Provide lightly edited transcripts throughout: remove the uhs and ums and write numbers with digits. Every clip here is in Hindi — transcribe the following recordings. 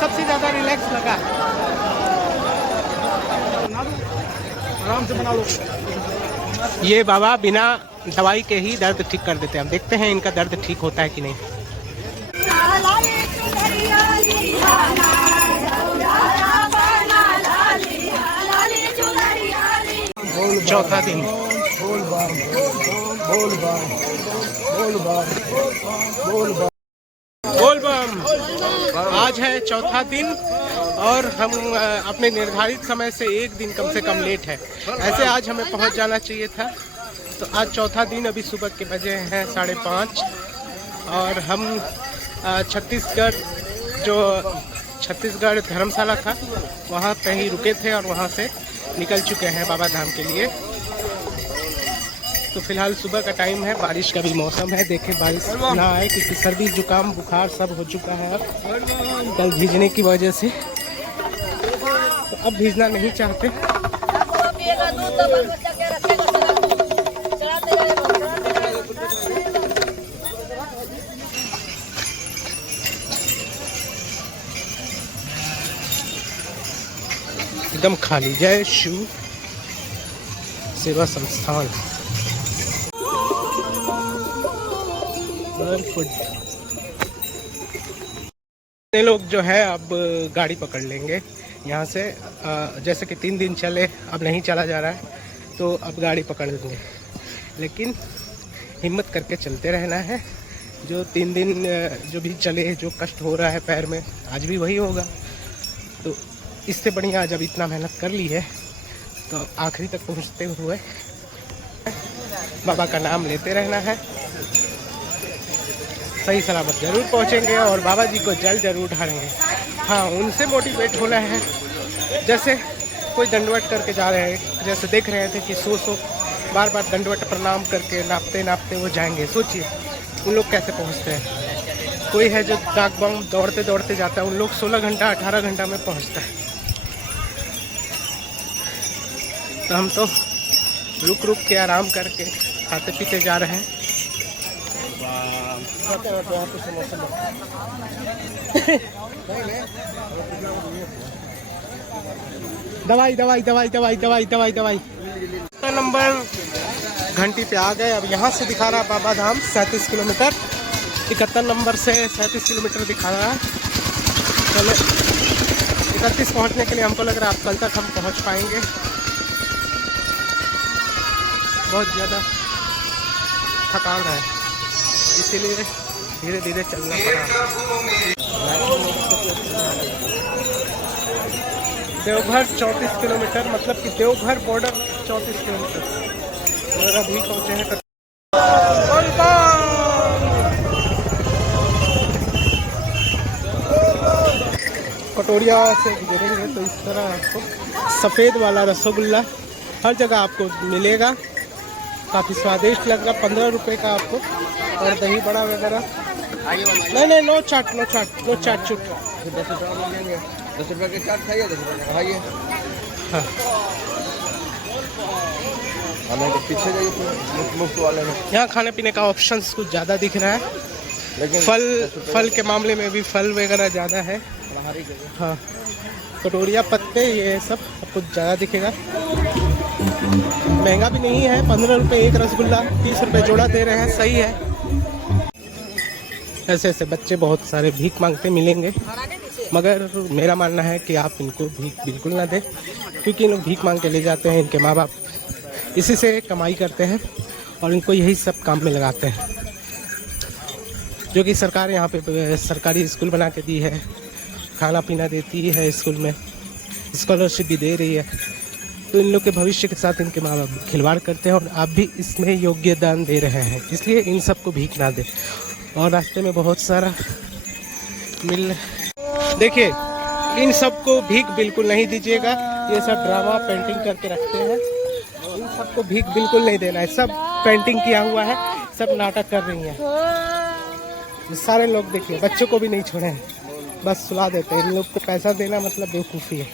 सबसे ज़्यादा रिलैक्स लगा। आराम से बना लो। ये बाबा बिना दवाई के ही दर्द ठीक कर देते हैं। हम देखते हैं इनका दर्द ठीक होता है कि नहीं। चौथा दिन। बोल बम। आज है चौथा दिन और हम अपने निर्धारित समय से एक दिन कम से कम लेट है। ऐसे आज हमें पहुंच जाना चाहिए था। तो आज चौथा दिन, अभी सुबह के बजे हैं 5:30 और हम छत्तीसगढ़ धर्मशाला था वहाँ पे ही रुके थे और वहाँ से निकल चुके हैं बाबा धाम के लिए। तो फिलहाल सुबह का टाइम है, बारिश का भी मौसम है। देखें बारिश ना आए क्योंकि सर्दी जुकाम बुखार सब हो चुका है अब कल भीगने की वजह से। तो अब भीगना नहीं चाहते। एकदम खाली। जय शिव सेवा संस्थान। ये लोग जो है अब गाड़ी पकड़ लेंगे यहाँ से। जैसे कि 3 दिन चले, अब नहीं चला जा रहा है तो अब गाड़ी पकड़ लेंगे। लेकिन हिम्मत करके चलते रहना है। जो 3 दिन जो भी चले, जो कष्ट हो रहा है पैर में, आज भी वही होगा। तो इससे बढ़िया जब इतना मेहनत कर ली है तो आखिरी तक पहुँचते हुए बाबा का नाम लेते रहना है। सही सलामत जरूर पहुंचेंगे और बाबा जी को जल जरूर ढालेंगे। हाँ, उनसे मोटिवेट होना है। जैसे कोई दंडवत करके जा रहे हैं, जैसे देख रहे थे कि 100 बार दंडवत प्रणाम करके नापते नापते वो जाएंगे। सोचिए उन लोग कैसे पहुंचते हैं। कोई है जो डाक बम दौड़ते दौड़ते जाता है, उन लोग 16 घंटा 18 घंटा में पहुंचता है। तो हम तो रुक रुक के आराम करके खाते पीते जा रहे हैं। दवाई दवाई दवाई दवाई दवाई दवाई दवाई। नंबर घंटी पे आ गए। अब यहाँ से दिखा रहा बाबा धाम 37 किलोमीटर। 71 नंबर से 37 किलोमीटर दिखा रहा है। चलो 31 पहुँचने के लिए हमको लग रहा है अब कल तक हम पहुँच पाएंगे। बहुत ज़्यादा थकान है, इसीलिए धीरे धीरे चलना पड़ा। देवघर 34 किलोमीटर, मतलब कि देवघर बॉर्डर 34 किलोमीटर। और अभी पहुँचे हैं कटोरिया से गुजरेंगे तो इस तरह आपको सफ़ेद वाला रसगुल्ला हर जगह आपको मिलेगा। काफ़ी स्वादिष्ट लग रहा। 15 रुपये का आपको। और दही बड़ा वगैरह नहीं, नो चाट चुट। 10 रुपये के चाट खाइए, 10 रुपये खाइए। हाँ, तो पीछे जाइए मुफ्त वाले में। यहाँ खाने पीने का ऑप्शंस कुछ ज़्यादा दिख रहा है। लेकिन फल के मामले में भी फल वगैरह ज़्यादा है। हाँ, कटोरिया पत्ते ये सब कुछ ज़्यादा दिखेगा। महंगा भी नहीं है। 15 रुपये एक रसगुल्ला, 30 रुपये जोड़ा दे रहे हैं। सही है। ऐसे ऐसे बच्चे बहुत सारे भीख मांगते मिलेंगे, मगर मेरा मानना है कि आप इनको भीख बिल्कुल ना दें, क्योंकि इन लोग भीख मांग के ले जाते हैं। इनके माँ बाप इसी से कमाई करते हैं और इनको यही सब काम में लगाते हैं। जो कि सरकार यहाँ पे सरकारी स्कूल बना के दी है, खाना पीना देती है, स्कूल में स्कॉलरशिप भी दे रही है। तो इन लोग के भविष्य के साथ इनके माँ बाप खिलवाड़ करते हैं और आप भी इसमें योगदान दे रहे हैं। इसलिए इन सबको भीख ना दें। और रास्ते में बहुत सारा देखिए, इन सबको भीख बिल्कुल नहीं दीजिएगा। ये सब ड्रामा पेंटिंग करके रखते हैं। इन सबको भीख बिल्कुल नहीं देना है। सब पेंटिंग किया हुआ है, सब नाटक कर रही हैं। सारे लोग देखिए, बच्चों को भी नहीं छोड़े हैं, बस सुला देते हैं। इन लोग को पैसा देना मतलब बेवकूफ़ी है।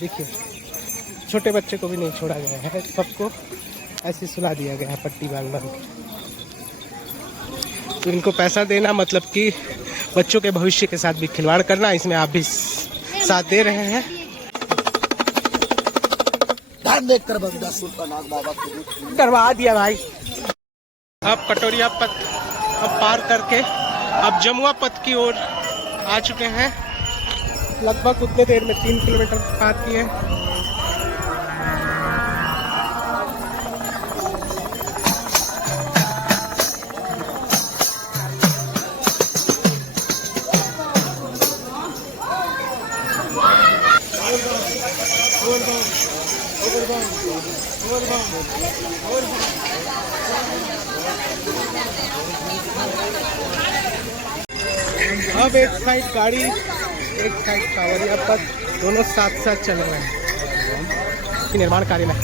देखिए, छोटे बच्चे को भी नहीं छोड़ा गया है, सबको ऐसे सुला दिया गया है पट्टी बांध बांध। तो इनको पैसा देना मतलब कि बच्चों के भविष्य के साथ भी खिलवाड़ करना, इसमें आप भी साथ दे रहे हैं। देखकर बंदा सुल्तान बाबा को करवा दिया भाई। अब कटोरिया पथ अब पार करके अब जमुआ पथ की ओर आ चुके हैं। लगभग उतने देर में 3 किलोमीटर पार किए। अब एक साइड गाड़ी एक साइड कांवरिया पथ दोनों साथ साथ चल रहे हैं कि निर्माण कार्य में।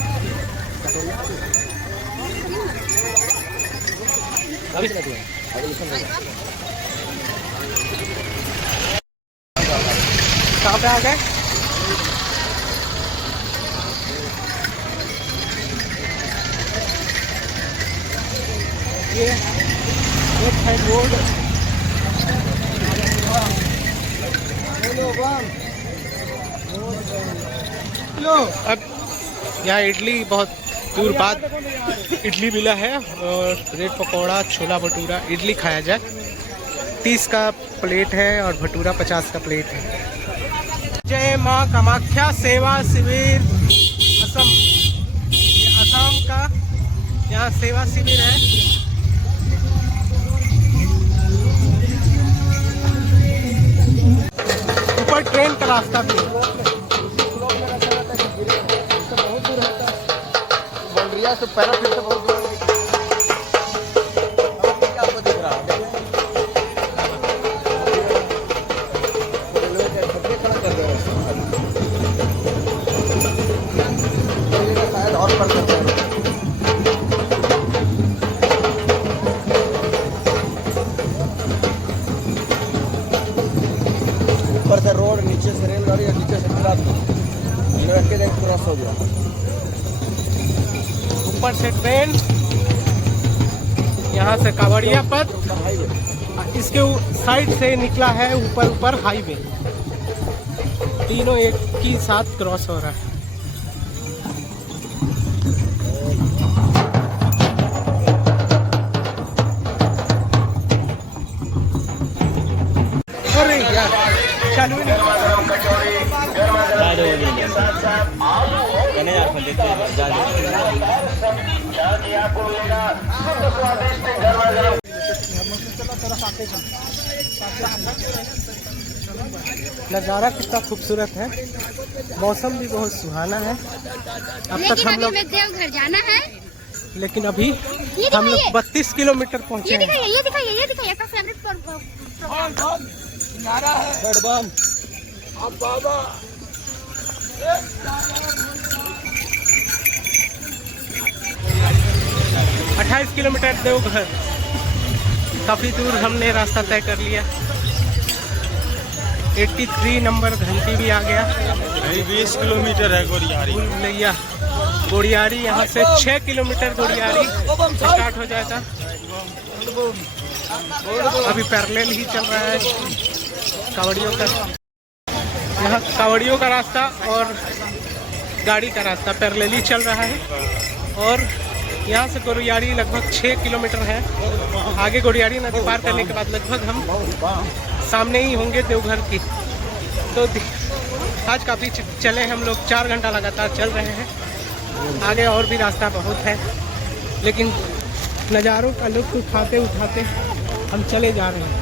कहाँ पे आ गए? ये एक साइड रोड अब यहाँ इडली बहुत दूर बाद इडली मिला है और ब्रेड पकौड़ा छोला भटूरा। इडली खाया जाए 30 का प्लेट है और भटूरा 50 का प्लेट है। जय माँ कामाख्या सेवा शिविर असम, ये असम का यहाँ सेवा शिविर है। ऊपर ट्रेन का रास्ता भी से पैरा फिर से बहुत दूर आपको दिख रहा है। शायद और पड़ सकता है। ऊपर से रोड, नीचे से रेलगाड़ी और नीचे से ट्रक रख के क्रॉस हो गया। ऊपर से ट्रेन, यहाँ से कांवड़िया पथ, इसके साइड से निकला है ऊपर हाईवे। तीनों एक ही साथ क्रॉस हो रहा है। अरे यार चालू ही नहीं। नज़ारा कितना खूबसूरत है, मौसम भी बहुत सुहाना है। अब तक हम लोग देवघर जाना है, लेकिन अभी हम लोग 32 किलोमीटर पहुँचे हैं। ये दिखाइए अपना फेवरेट नारा है अब बाबा 28 किलोमीटर देवघर, काफ़ी दूर हमने रास्ता तय कर लिया। 83 नंबर घंटी भी आ गया। 20 किलोमीटर है गोड़ियारी। भैया गोड़ियारी यहाँ से 6 किलोमीटर गोड़ियारी स्टार्ट हो जाएगा। अभी पैरेलल ही चल रहा है कांवड़ियों का, यहाँ कांवड़ियों का रास्ता और गाड़ी का रास्ता पैरेलल ही चल रहा है। और यहाँ से गोड़ियारी लगभग 6 किलोमीटर है। आगे गोड़ियारी नदी पार करने के बाद लगभग हम सामने ही होंगे देवघर की। तो आज काफ़ी चले हम लोग, 4 घंटा लगातार चल रहे हैं। आगे और भी रास्ता बहुत है, लेकिन नज़ारों का लुत्फ उठाते उठाते हम चले जा रहे हैं।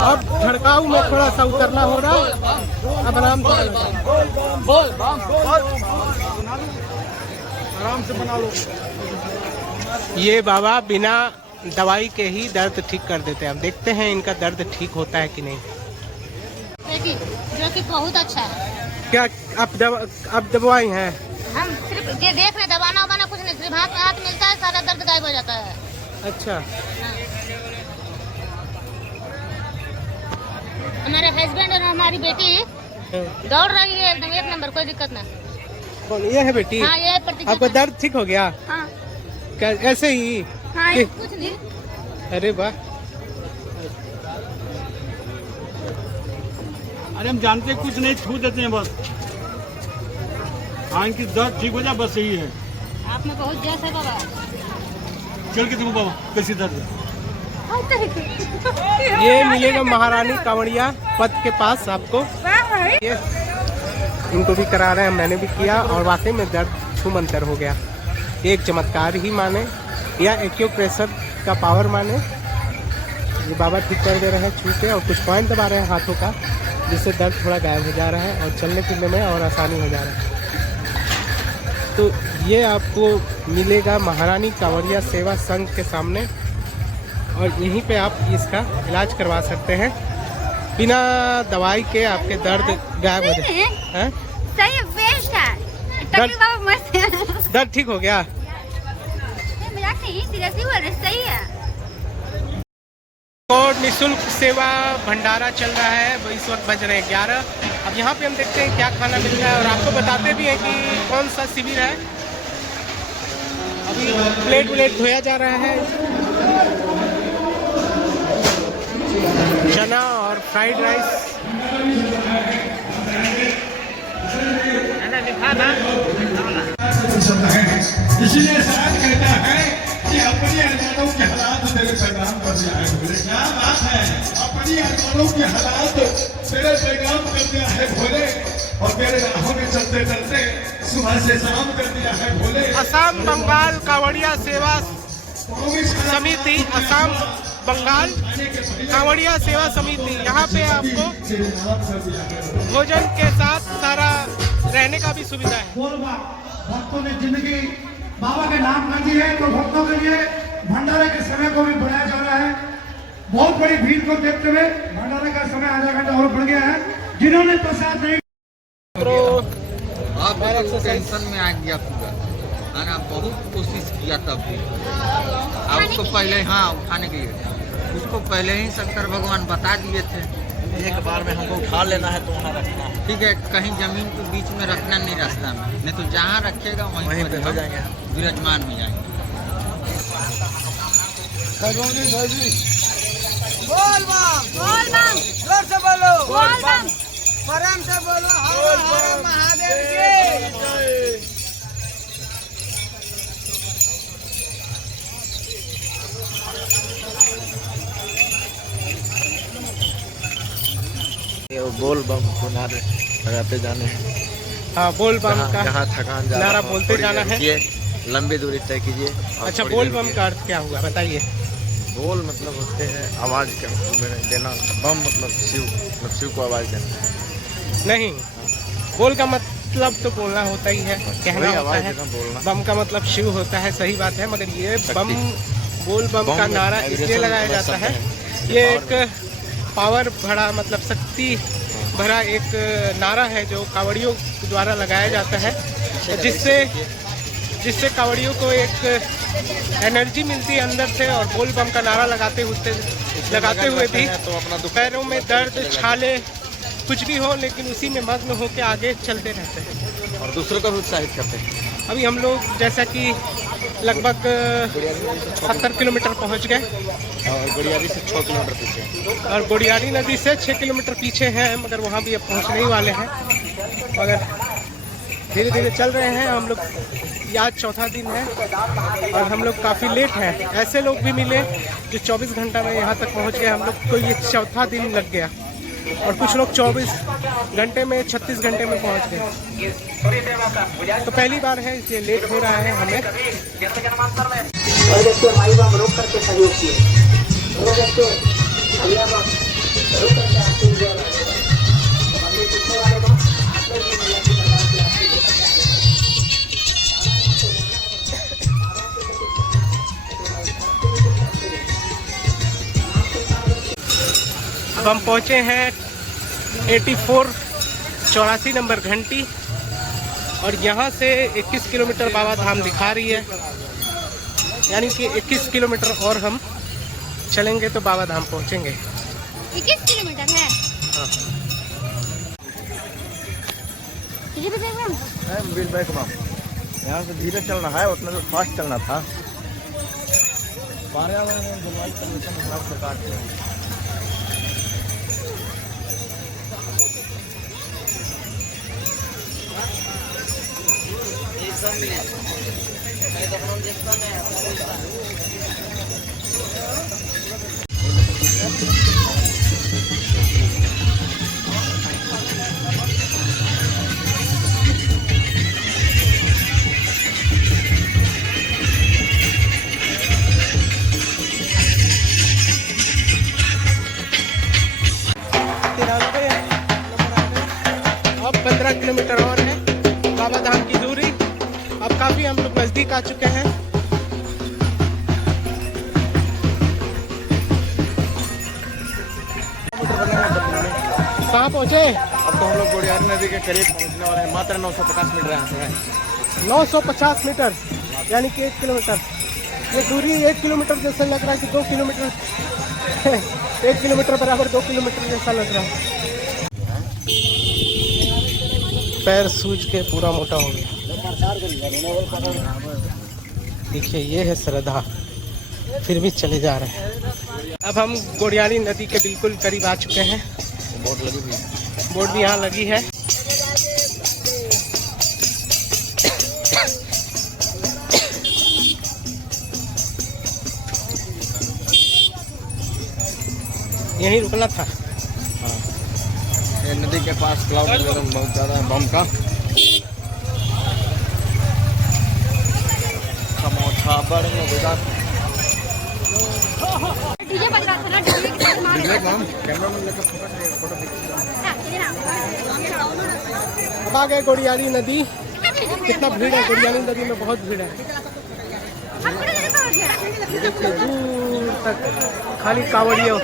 अब झड़काऊ में थोड़ा सा उतरना हो रहा है। अब आराम से बना लो। ये बाबा बिना दवाई के ही दर्द ठीक कर देते हैं। अब देखते हैं इनका दर्द ठीक होता है कि नहीं। जो कि बहुत अच्छा है। क्या अब दवाई हैं? हम सिर्फ ये देख रहे, दबाना कुछ नहीं, सिर्फ हाथ मिलता है, सारा दर्द गायब हो जाता है। अच्छा, हमारे हस्बैंड और हमारी बेटी दौड़ रही है एकदम 1 नंबर, कोई दिक्कत ना। कौन ये है बेटी? हाँ, ये प्रतिज्ञा। आपका दर्द ठीक हो गया? हाँ क्या ऐसे ही? हाँ, कि- कुछ नहीं। अरे वाह, अरे हम जानते कुछ नहीं, छू देते हैं बस। हाँ, इनकी दर्द ठीक हो जाए बस यही है। आप में बहुत जैस है बाबा। चल के देखो बाबा कैसी दर्द है। ये मिलेगा महारानी कांवड़िया पद के पास आपको। ये इनको भी करा रहे हैं, मैंने भी किया और वाकई में दर्द छूमंतर हो गया। एक चमत्कार ही माने या एक्यूप्रेशर का पावर माने। ये बाबा ठीक कर दे रहे हैं छू के और कुछ पॉइंट दबा रहे हैं हाथों का, जिससे दर्द थोड़ा गायब हो जा रहा है और चलने फिरने में और आसानी हो जा रहा है। तो ये आपको मिलेगा महारानी कांवड़िया सेवा संघ के सामने और यहीं पे आप इसका इलाज करवा सकते हैं बिना दवाई के। आपके दर्द गायब हो जाए। हैं? सही है, बेस्ट है। दर्द- बाबा मस्त है। दर्द ठीक हो गया? मजाक नहीं, सीरियसली बोल रहे, सही है। और निःशुल्क सेवा भंडारा चल रहा है। इस वक्त बज रहे हैं 11। अब यहाँ पे हम देखते हैं क्या खाना मिल रहा है और आपको बताते भी हैं कि कौन सा शिविर है। अभी प्लेट व्लेट धोया जा रहा है। चना और फ्राइड राइस। इसलिए शायद कहता है कि अपनी अरमानों के हालात तेरे पैगाम पर जाए भोले। क्या बात है, अपनी अरमानों के हालात तेरे पैगाम कर दिया है भोले और तेरे राहों में चलते चलते सुबह से शाम कर दिया है भोले। असम बंगाल कांवड़िया सेवा समिति, असम बंगाल कांवड़िया सेवा समिति, यहाँ पे आपको भोजन के साथ सारा रहने का भी सुविधा है। भक्तों ने जिंदगी बाबा के नाम कर दी है, तो भक्तों के लिए भंडारे के समय को भी बढ़ाया जा रहा है। बहुत बड़ी भीड़ को देखते हुए भंडारे का समय आधा घंटा और बढ़ गया है। जिन्होंने प्रसाद नहीं आप टेंशन में आ गया पूरा, है ना। बहुत कोशिश किया तब भी उसको पहले, हाँ उठाने के लिए उसको पहले ही शंकर भगवान बता दिए थे। एक बार में हमको उठा लेना है तो वहाँ रखना है। ठीक है, कहीं जमीन के बीच में रखना नहीं रास्ता में, नहीं तो जहाँ रखेगा वहीं पे हो जाएंगे, विराजमान हो जाएंगे। बोल बम, जोर से बोलो, बोल बम, प्रेम से बोलो, हर हर महादेव की। ये बोल बम को नारे लगाते जाने हैं। हाँ, बोल बम का जहाँ थकान जा नारा बोलते जाना है। लंबी दूरी तय कीजिए। और अच्छा, थोड़ी बोल देर बम रुकिए। का अर्थ क्या हुआ बताइए? बोल मतलब होते हैं आवाज के देना, बम मतलब शिव को आवाज देना। नहीं, बोल का मतलब तो बोलना होता ही है, कहना वही होता आवाज है। देना, बोलना। बम का मतलब शिव होता है, सही बात है। मगर ये बम, बोल बम का बम नारा vibration इसलिए लगाया वाला जाता शब्द है, है। ये एक पावर भरा मतलब शक्ति भरा एक नारा है जो कांवड़ियों द्वारा लगाया जाता है, जिससे कांवड़ियों को एक एनर्जी मिलती है अंदर से। और बोल बम का नारा लगाते हुए भी तो अपना दुख पैरों में दर्द, छाले कुछ भी हो, लेकिन उसी में मग्न होकर आगे चलते रहते हैं। और दूसरों को भी उत्साहित करते हैं। अभी हम लोग जैसा कि लगभग 70 किलोमीटर पहुंच गए और गुड़ियारी से 6 किलोमीटर पीछे। और गोड़ियारी नदी से 6 किलोमीटर पीछे हैं, मगर वहाँ भी अब पहुँचने ही वाले हैं। मगर धीरे धीरे चल रहे हैं हम लोग। आज चौथा दिन है और हम लोग काफ़ी लेट हैं। ऐसे लोग भी मिले जो 24 घंटा में यहाँ तक पहुँच गए। हम लोग को ये चौथा दिन लग गया और कुछ लोग 24 घंटे में, 36 घंटे में पहुँच गए। तो पहली बार है इसलिए लेट हो रहा है हमें। और देखिए माई बाप रोक करके सहयोग किए, रोक करके भैया बाप रोक करके आशीर्वाद दिया। मंदिर पीछे वाले बाप आपने भी मैया की दरबार से आशीर्वाद दिया। अब हम पहुँचे हैं 84 नंबर घंटी और यहाँ से 21 किलोमीटर बाबा धाम दिखा रही है। यानी कि 21 किलोमीटर और हम चलेंगे तो बाबा धाम पहुँचेंगे। 21 किलोमीटर है। हाँ। कितने बजे हम? बिल बैक मैम, यहाँ से धीरे चलना है, उतना तो फास्ट चलना था। पर्यावरण में जलवायु परिवर्तन हिसाब से काटते हैं। अब 15 किलोमीटर और है बाबा धाम की दूरी। अब काफी हम लोग नजदीक आ चुके हैं। कहाँ पहुँचे? अब तो हम लोग गोड़ियारी नदी के करीब पहुँचने वाले हैं। मात्र 950 मीटर यहाँ से है। 950 मीटर यानी कि 1 किलोमीटर। ये दूरी 1 किलोमीटर जैसा लग रहा है कि 2 किलोमीटर 1 किलोमीटर बराबर 2 किलोमीटर जैसा लग रहा है। पैर सूज के पूरा मोटा हो गया। देखिए ये है श्रद्धा, फिर भी चले जा रहे हैं। अब हम गोड़ियारी नदी के बिल्कुल करीब आ चुके हैं। बोट लगी हुई, बोर्ड भी यहाँ लगी है। यहीं रुकना था। ये नदी के पास क्लाउड बहुत ज़्यादा है, बम का समोसा बड़ डीजे बज रहा था ना, डीजे के साथ मार मैम कैमरा में लेकर फोटो अब आ गए गोड़ियारी नदी। कितना भीड़ है गोड़ियारी नदी में, बहुत भीड़ है। देखिए दूर तक खाली कांवड़ियों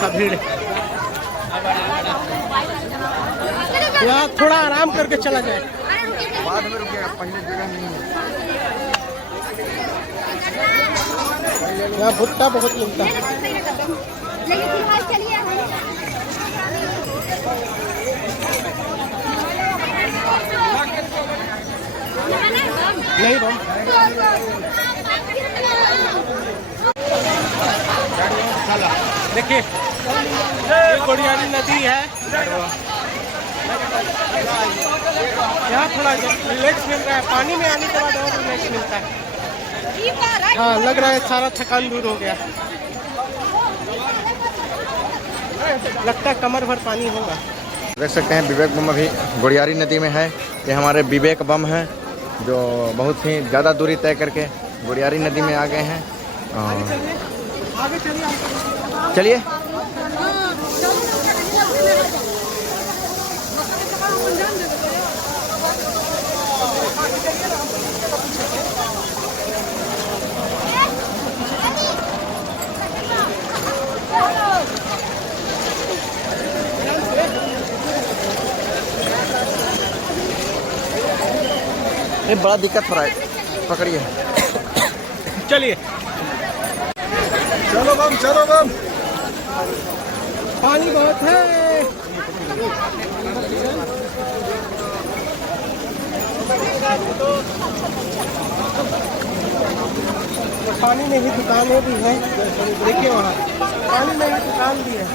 का भीड़ है। यहाँ थोड़ा आराम करके चला जाए। बाद में रुकेगा, पहले जगह नहीं है। यहाँ भुट्टा बहुत मिलता है। लेकिन फिलहाल चलिए नहीं बम। देखिए ये गोड़ियारी नदी है। यहाँ थोड़ा रिलैक्स मिल रहा है, पानी में आने के बाद और रिलैक्स मिलता है। हाँ लग रहा है सारा थकान दूर हो गया। लगता है कमर भर पानी होगा। देख सकते हैं विवेक बम अभी गोड़ियारी नदी में है। ये हमारे विवेक बम हैं जो बहुत ही ज़्यादा दूरी तय करके गोड़ियारी नदी में आ गए हैं। आगे चलिए ये बड़ा दिक्कत हो रहा है, पकड़िए। चलिए चलो बम, चलो बम। पानी बहुत है। पानी में भी दुकानें भी हैं। देखिए वहाँ पानी में भी दुकान भी है।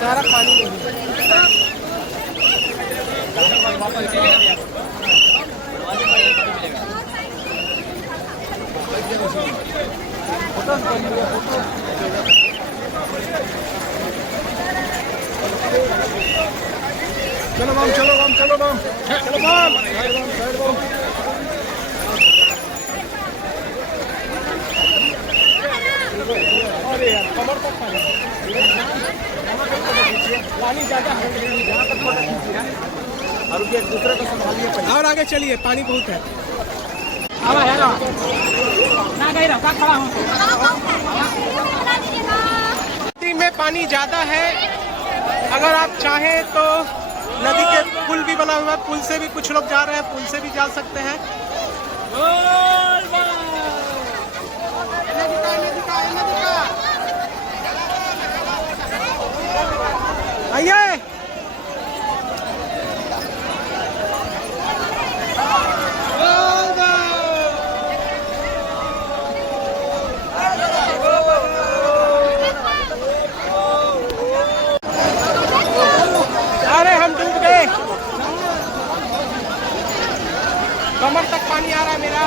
सारा पानी में भी। चलो बम, चलो बम, चलो बम, चलो बम। अरे यार कमर तक पानी ज़्यादा है। और एक दूसरे को संभालिए। और आगे चलिए, पानी बहुत है। नदी में पानी ज़्यादा है। अगर आप चाहें तो नदी के पुल भी बना हुआ है, पुल से भी कुछ लोग जा रहे हैं, पुल से भी जा सकते हैं। आइए कमर तक पानी आ रहा है मेरा।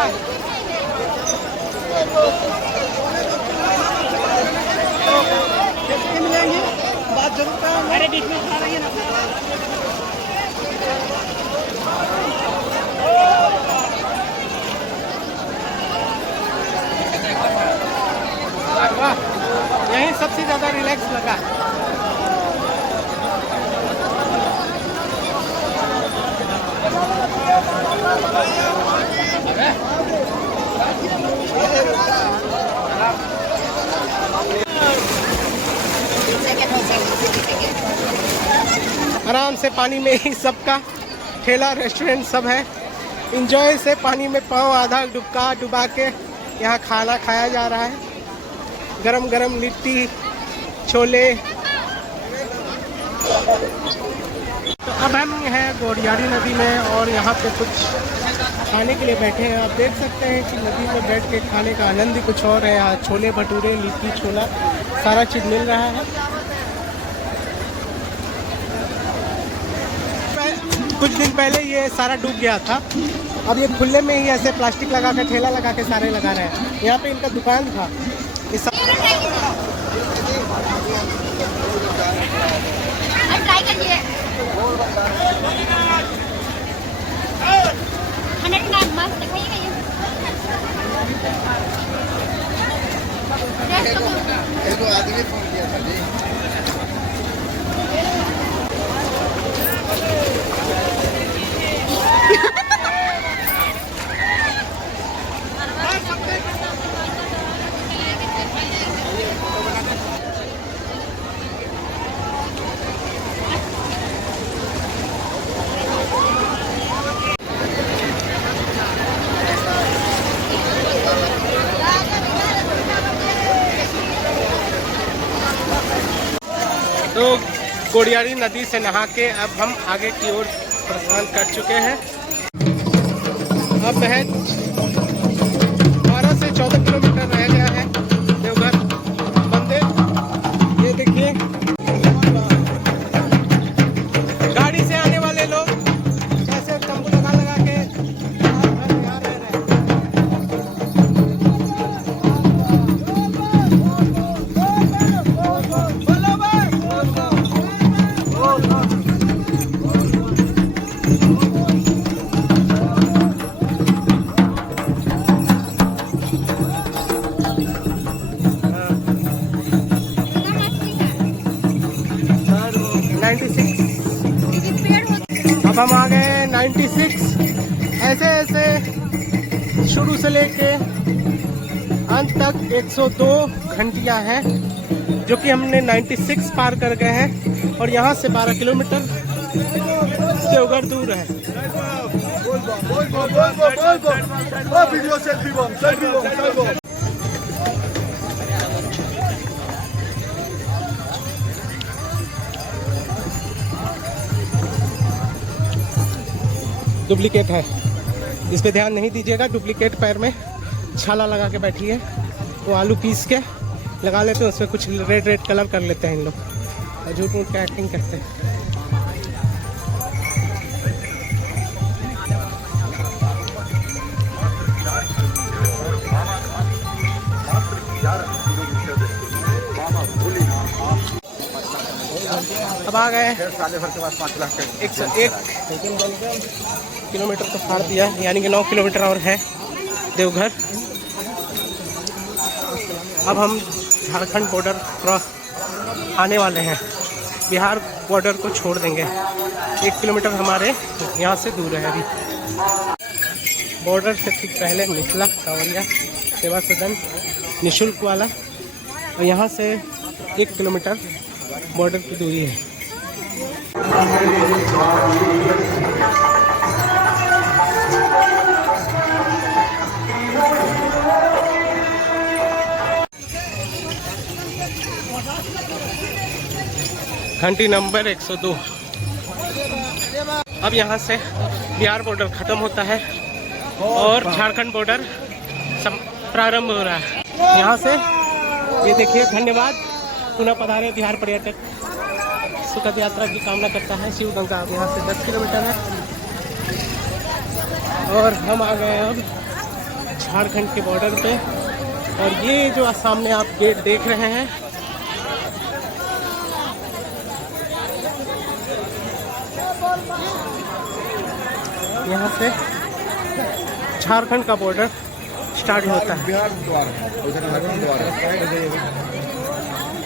बात जरूर अरे बीच में खा रही है ना। वाह, यही सबसे ज्यादा रिलैक्स लगा। आराम से पानी में ही सबका ठेला रेस्टोरेंट सब है। इंजॉय से पानी में पाँव आधा डुबा के यहाँ खाना खाया जा रहा है। गरम गरम लिट्टी छोले। तो अब हम हैं गोड़ियारी नदी में और यहाँ पे कुछ खाने के लिए बैठे हैं। आप देख सकते हैं कि नदी में बैठ के खाने का आनंद ही कुछ और है। यहाँ छोले भटूरे लिट्टी छोला सारा चीज़ मिल रहा है। कुछ दिन पहले ये सारा डूब गया था, अब ये खुले में ही ऐसे प्लास्टिक लगा के ठेला लगा के सारे लगा रहे हैं। यहाँ पे इनका दुकान था। आदमी फोन किया था जी। तो गोड़ियारी नदी से नहा के अब हम आगे की ओर प्रस्थान कर चुके हैं। अब महज 12 से 14 किलोमीटर रह गया है देवघर मंदिर। ये देखिए गाड़ी से आने वाले लोग कैसे तंबू लगा के यहाँ रह रहे हैं। अब हम आ गए 96। ऐसे ऐसे शुरू से लेके अंत तक 102 घंटियां हैं जो कि हमने 96 पार कर गए हैं और यहाँ से 12 किलोमीटर देवघर दूर है। डुप्लीकेट है, इस पे ध्यान नहीं दीजिएगा। डुप्लीकेट पैर में छाला लगा के बैठी है, वो आलू पीस के लगा लेते हैं, उसमें कुछ रेड रेड कलर कर लेते हैं इन लोग और झूठ मूठ का एक्टिंग करते हैं। अब आ गए 101 किलोमीटर तो फाड़ दिया, यानी कि 9 किलोमीटर और है देवघर। अब हम झारखंड बॉर्डर क्रॉस आने वाले हैं, बिहार बॉर्डर को छोड़ देंगे। 1 किलोमीटर हमारे यहाँ से दूर है अभी। बॉर्डर से ठीक पहले मिथिला कांवरिया सेवा सदन निःशुल्क वाला, और यहाँ से 1 किलोमीटर बॉर्डर की दूरी है। घंटी नंबर 102। अब यहाँ से बिहार बॉर्डर खत्म होता है और झारखंड बॉर्डर प्रारंभ हो रहा है। यहाँ से ये देखिए, धन्यवाद पुनः पधारे बिहार पर्यटक, सुखद यात्रा की कामना करता है शिव गंगा। अब यहाँ से 10 किलोमीटर है और हम आ गए अब झारखंड के बॉर्डर पे। और ये जो सामने आप गेट देख रहे हैं, यहाँ से झारखंड का बॉर्डर स्टार्ट होता है। बिहार द्वार है, उधर झारखंड द्वार है,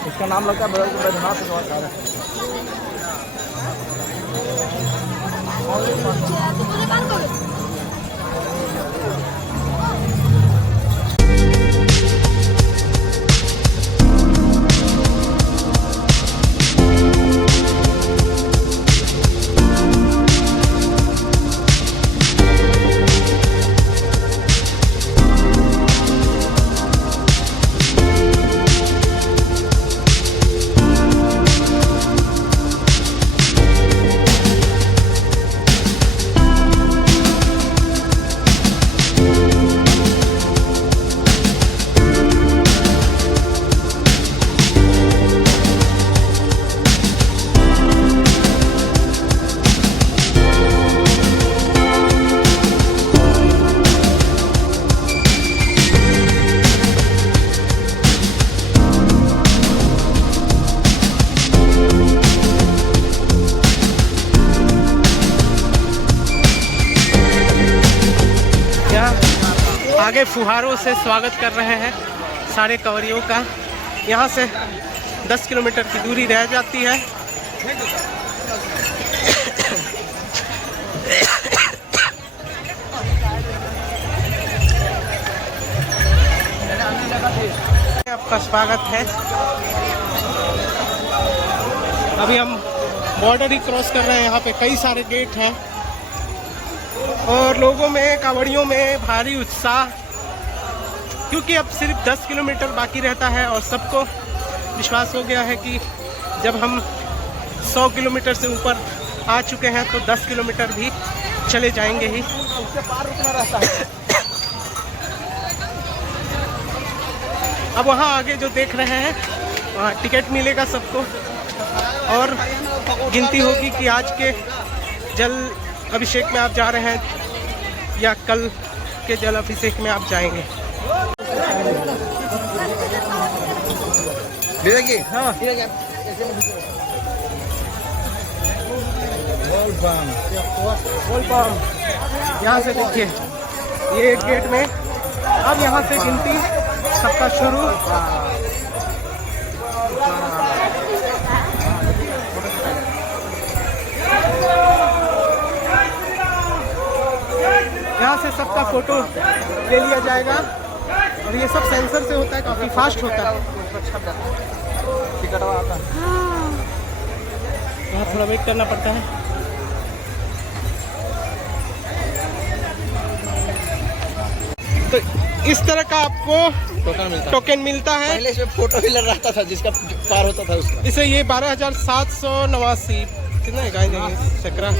इसका नाम लगता है बैद्यनाथ द्वार। आगे फुहारों से स्वागत कर रहे हैं सारे कंवरियों का। यहाँ से 10 किलोमीटर की दूरी रह जाती है। आपका स्वागत है। अभी हम बॉर्डर ही क्रॉस कर रहे हैं। यहाँ पे कई सारे गेट हैं और लोगों में, कांवड़ियों में भारी उत्साह, क्योंकि अब सिर्फ 10 किलोमीटर बाकी रहता है और सबको विश्वास हो गया है कि जब हम 100 किलोमीटर से ऊपर आ चुके हैं तो 10 किलोमीटर भी चले जाएंगे ही। उससे पार रुकना रहता है। अब वहाँ आगे जो देख रहे हैं वहाँ टिकट मिलेगा सबको और गिनती होगी कि आज के जल अभिषेक में आप जा रहे हैं या कल के जल अभिषेक में आप जाएंगे। हाँ, यहाँ से देखिए, ये एक गेट में अब यहाँ से गिनती सबका शुरू। यहाँ से सबका फोटो ले लिया जाएगा और ये सब सेंसर से होता है, काफ़ी फास्ट होता है। यहाँ थोड़ा वेट करना पड़ता है। तो इस तरह का आपको टोकन मिलता है। पहले इसमें फोटो भी लग रहता था, जिसका पार होता था उसका। इसे ये 12,789 कितना है चक्रा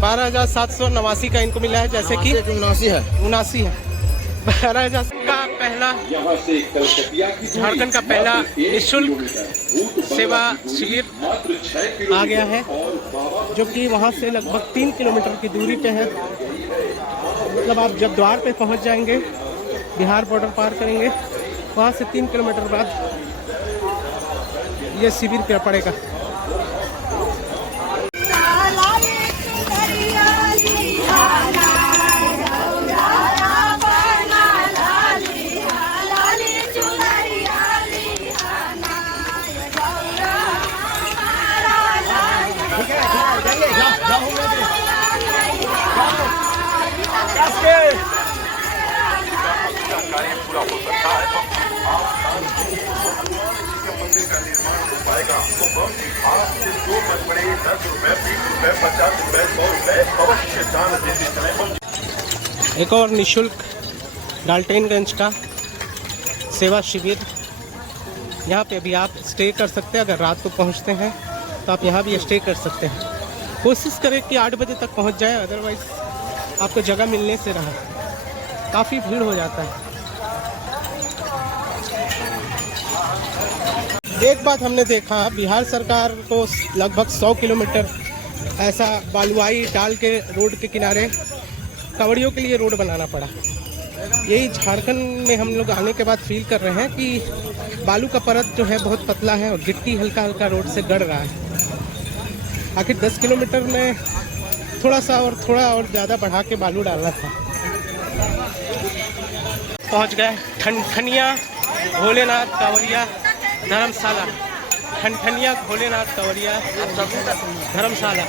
12,789 का इनको मिला है। जैसे कि 79 है 12,000 का पहला झारखंड का पहला निःशुल्क सेवा शिविर आ गया है, जो कि वहाँ से लगभग 3 किलोमीटर की दूरी पे है। मतलब आप जब द्वार पे पहुँच जाएंगे, बिहार बॉर्डर पार करेंगे, वहाँ से 3 किलोमीटर बाद ये शिविर पड़ेगा। कार्य पूरा हो सकता है तो आप मंदिर का निर्माण हो पाएगा। तो भारत से एक और निशुल्क डाल्टनगंज का सेवा शिविर, यहाँ पे भी आप स्टे कर सकते हैं। अगर रात को पहुँचते हैं तो आप यहाँ भी स्टे कर सकते हैं। कोशिश करें कि 8 बजे तक पहुँच जाए, अदरवाइज़ आपको जगह मिलने से रहा, काफ़ी भीड़ हो जाता है। एक बात हमने देखा, बिहार सरकार को लगभग 100 किलोमीटर ऐसा बालुआई डाल के रोड के किनारे कांवड़ियों के लिए रोड बनाना पड़ा। यही झारखंड में हम लोग आने के बाद फील कर रहे हैं कि बालू का परत जो है बहुत पतला है और गिट्टी हल्का हल्का रोड से गड़ रहा है। आखिर 10 किलोमीटर में थोड़ा और ज़्यादा बढ़ा के बालू डालना था। पहुंच गए ठनठनिया भोलेनाथ कांवरिया धर्मशाला, ठनठनिया भोलेनाथ कांवरिया धर्मशाला।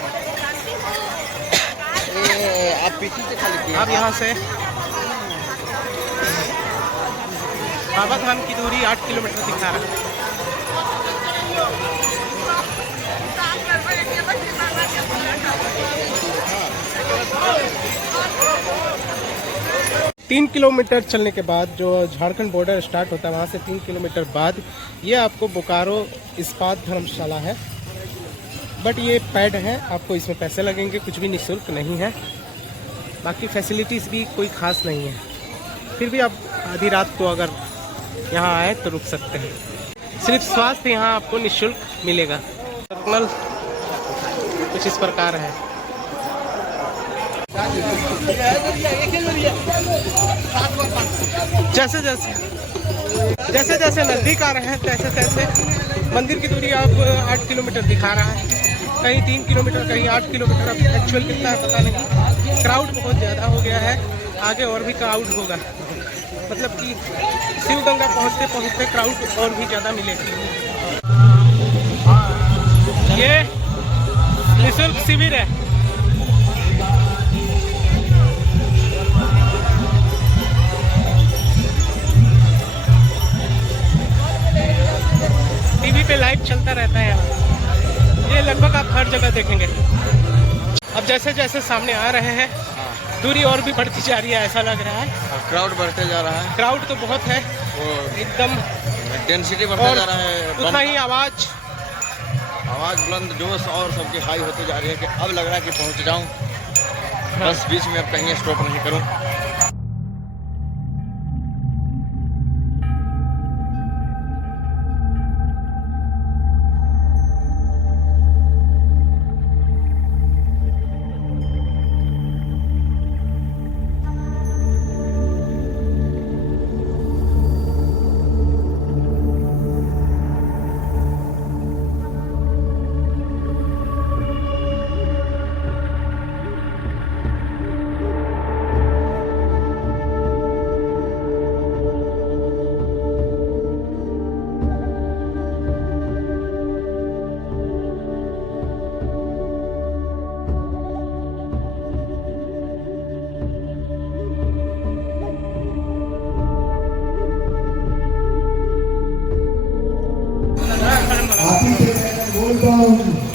आप पीछे से खाली अब यहाँ से बाबा धाम की दूरी 8 किलोमीटर दिखा रहा है। तीन किलोमीटर चलने के बाद जो झारखंड बॉर्डर स्टार्ट होता है, वहाँ से 3 किलोमीटर बाद ये आपको बोकारो इस्पात धर्मशाला है। बट ये पैड है, आपको इसमें पैसे लगेंगे, कुछ भी निःशुल्क नहीं है। बाकी फैसिलिटीज़ भी कोई ख़ास नहीं है। फिर भी आप आधी रात को अगर यहाँ आए तो रुक सकते हैं। सिर्फ स्वास्थ्य यहाँ आपको निःशुल्क मिलेगा। टर्मिनल कुछ इस प्रकार है। जैसे जैसे नज़दीक आ रहे हैं तैसे मंदिर की दूरी आप 8 किलोमीटर दिखा रहा है, कहीं 3 किलोमीटर, कहीं 8 किलोमीटर। अब एक्चुअल कितना है पता नहीं। क्राउड बहुत ज़्यादा हो गया है, आगे और भी क्राउड होगा। मतलब कि शिवगंगा पहुँचते पहुँचते क्राउड और भी ज़्यादा मिलेगा। ये निःशुल्क शिविर है। टीवी पे लाइव चलता रहता है यहाँ। ये लगभग आप हर जगह देखेंगे। अब जैसे जैसे सामने आ रहे हैं दूरी और भी बढ़ती जा रही है, ऐसा लग रहा है। क्राउड बढ़ते जा रहा है। क्राउड तो बहुत है, एकदम डेंसिटी बढ़ता जा रहा है। उतना ही आवाज़ बुलंद, जोश और सबकी हाई होती जा रही है कि अब लग रहा है कि पहुंच जाऊं, बस बीच में अब कहीं स्टॉप नहीं करूं।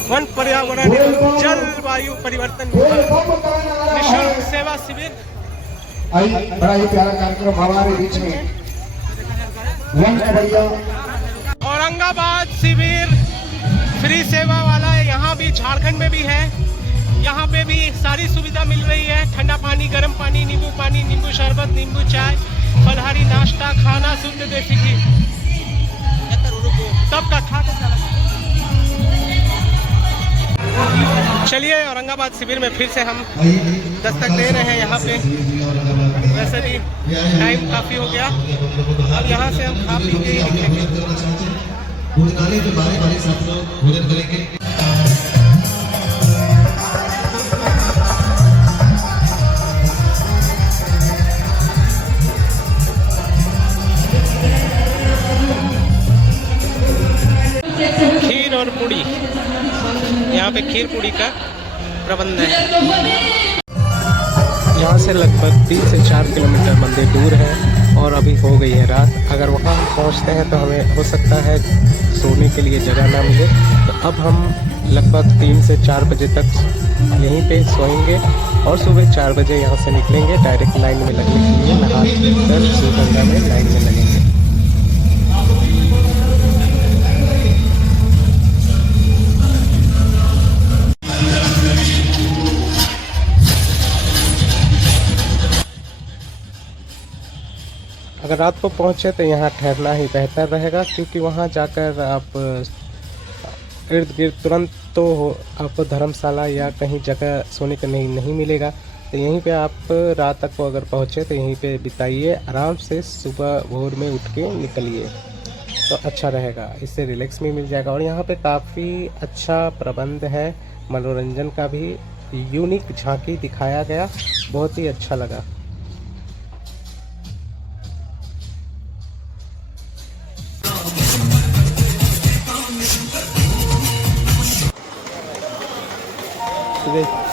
वन पर्यावरण जलवायु परिवर्तन निःशुल्क सेवा शिविर। बड़ा ही प्यारा कार्यक्रम हमारे बीच में वन बढ़िया औरंगाबाद शिविर फ्री सेवा वाला है। यहाँ भी झारखंड में भी है। यहाँ पे भी सारी सुविधा मिल रही है। ठंडा पानी, गर्म पानी, नींबू शरबत, नींबू चाय, फलहारी नाश्ता, खाना, शुद्ध देसी घी, सबका खा के चला। चलिए औरंगाबाद शिविर में फिर से हम दस्तक दे रहे हैं। यहाँ पे वैसे भी टाइम काफ़ी हो गया, अब यहाँ से हम खा पी के निकलेंगे। खीर और पूड़ी, यहाँ पे खीर पूड़ी का प्रबंध है। यहाँ से लगभग 3 से 4 किलोमीटर मंदिर दूर है और अभी हो गई है रात। अगर वहाँ हम पहुँचते हैं तो हमें हो सकता है सोने के लिए जगह ना मिले, तो अब हम लगभग 3 से 4 बजे तक यहीं पे सोएंगे और सुबह 4 बजे यहाँ से निकलेंगे डायरेक्ट लाइन में लगने के लिए, नहा कर शिवगंगा में लाइन में लगेंगे। अगर रात को पहुँचे तो यहाँ ठहरना ही बेहतर रहेगा, क्योंकि वहाँ जाकर आप इर्द गिर्द तुरंत तो आपको धर्मशाला या कहीं जगह सोने का नहीं मिलेगा। तो यहीं पे आप रात तक को अगर पहुँचे तो यहीं पे बिताइए, आराम से सुबह भोर में उठ के निकलिए तो अच्छा रहेगा, इससे रिलैक्स भी मिल जाएगा। और यहाँ पे काफ़ी अच्छा प्रबंध है, मनोरंजन का भी यूनिक झांकी दिखाया गया, बहुत ही अच्छा लगा। सुबह